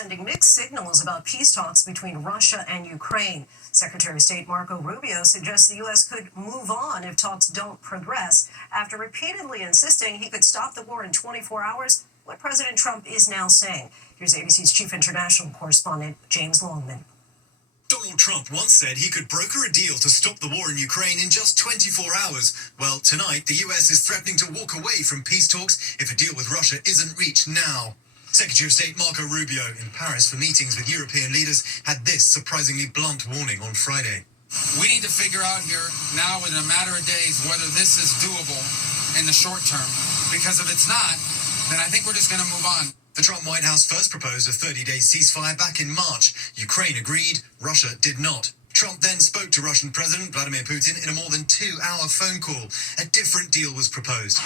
sending mixed signals about peace talks between Russia and Ukraine. Secretary of State Marco Rubio suggests the U.S. could move on if talks don't progress, after repeatedly insisting he could stop the war in 24 hours, what President Trump is now saying. Here's ABC's chief international correspondent, James Longman. Donald Trump once said he could broker a deal to stop the war in Ukraine in just 24 hours. Well, tonight, the U.S. is threatening to walk away from peace talks if a deal with Russia isn't reached now. Secretary of State Marco Rubio, in Paris for meetings with European leaders, had this surprisingly blunt warning on Friday. We need to figure out here now, within a matter of days, whether this is doable in the short term. Because if it's not, then I think we're just going to move on. The Trump White House first proposed a 30-day ceasefire back in March. Ukraine agreed, Russia did not. Trump then spoke to Russian President Vladimir Putin in a more than 2-hour phone call. A different deal was proposed.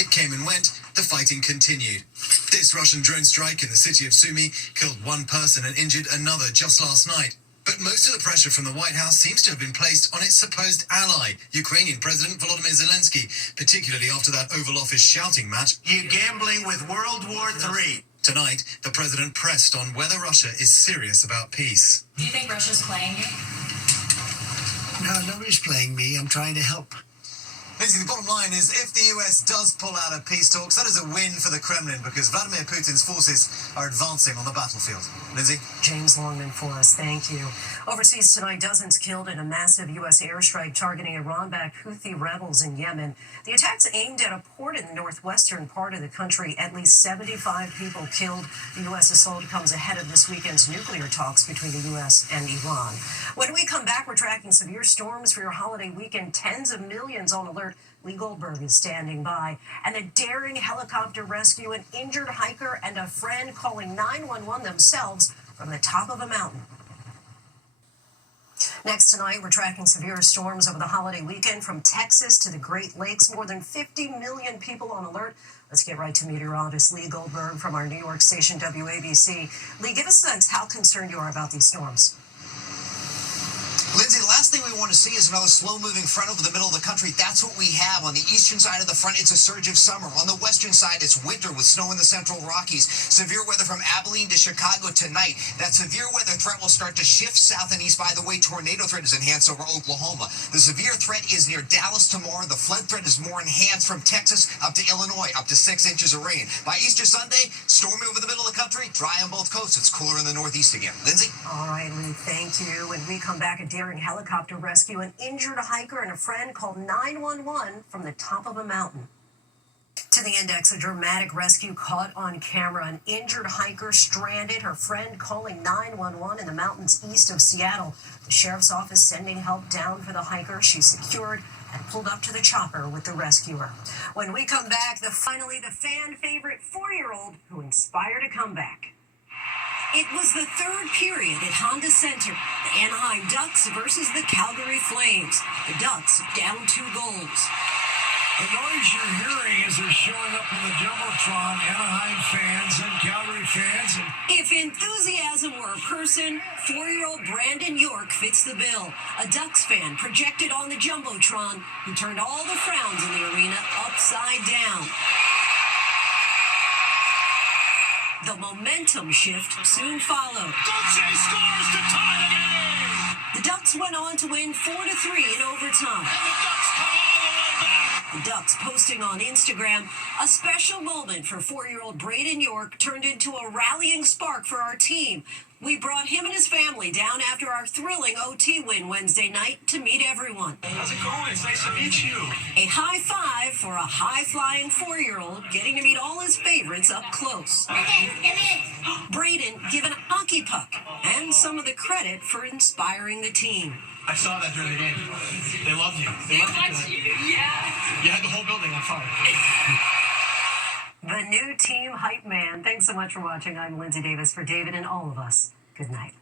It came and went, the fighting continued. This Russian drone strike in the city of Sumy killed one person and injured another just last night. But most of the pressure from the White House seems to have been placed on its supposed ally, Ukrainian President Volodymyr Zelensky, particularly after that Oval Office shouting match. You're gambling with World War III. Tonight, the president pressed on whether Russia is serious about peace. Do you think Russia's playing you? No, nobody's playing me. I'm trying to help. Lindsay, the bottom line is if the US does pull out of peace talks, that is a win for the Kremlin because Vladimir Putin's forces are advancing on the battlefield. Lindsay? James Longman for us. Thank you. Overseas tonight, dozens killed in a massive U.S. airstrike targeting Iran-backed Houthi rebels in Yemen. The attacks aimed at a port in the northwestern part of the country. At least 75 people killed. The U.S. assault comes ahead of this weekend's nuclear talks between the U.S. and Iran. When we come back, we're tracking severe storms for your holiday weekend. Tens of millions on alert. Lee Goldberg is standing by. And a daring helicopter rescue, an injured hiker and a friend calling 911 themselves from the top of a mountain. Next tonight, we're tracking severe storms over the holiday weekend from Texas to the Great Lakes. More than 50 million people on alert. Let's get right to meteorologist Lee Goldberg from our New York station, WABC. Lee, give us a sense how concerned you are about these storms. Lindsay, the last thing we want to see is another slow-moving front over the middle of the country. That's what we have. On the eastern side of the front, it's a surge of summer. On the western side, it's winter with snow in the central Rockies. Severe weather from Abilene to Chicago tonight. That severe weather threat will start to shift south and east. By the way, tornado threat is enhanced over Oklahoma. The severe threat is near Dallas tomorrow. The flood threat is more enhanced from Texas up to Illinois, up to 6 inches of rain. By Easter Sunday, stormy over the middle of the country, dry on both coasts. It's cooler in the northeast again. Lindsay? All right, Lee, thank you. When we come back, a daring helicopter rescue, an injured hiker and a friend called 911 from the top of a mountain. To the index, a dramatic rescue caught on camera. An injured hiker stranded, her friend calling 911 in the mountains east of Seattle. The sheriff's office sending help down for the hiker. She's secured and pulled up to the chopper with the rescuer. When we come back, finally the fan favorite 4-year-old who inspired a comeback. It was the third period at Honda Center. The Anaheim Ducks versus the Calgary Flames. The Ducks down 2 goals. The noise you're hearing is they're showing up in the Jumbotron, Anaheim fans and Calgary fans. If enthusiasm were a person, 4-year-old Brandon York fits the bill. A Ducks fan projected on the Jumbotron who turned all the frowns in the arena upside down. The momentum shift soon followed. Gauthier scores to tie the game! The Ducks went on to win 4-3 in overtime. And the Ducks come all the way back! The Ducks posting on Instagram, a special moment for 4-year-old Braden York turned into a rallying spark for our team. We brought him and his family down after our thrilling OT win Wednesday night to meet everyone. How's it going? It's nice to meet you. A high five for a high-flying 4-year-old getting to meet all his favorites up close. Braden given a hockey puck and some of the credit for inspiring the team. I saw that during the game. They loved you. They loved you. Yeah. You had the whole building on fire. The new team hype man. Thanks so much for watching. I'm Lindsay Davis for David and all of us. Good night.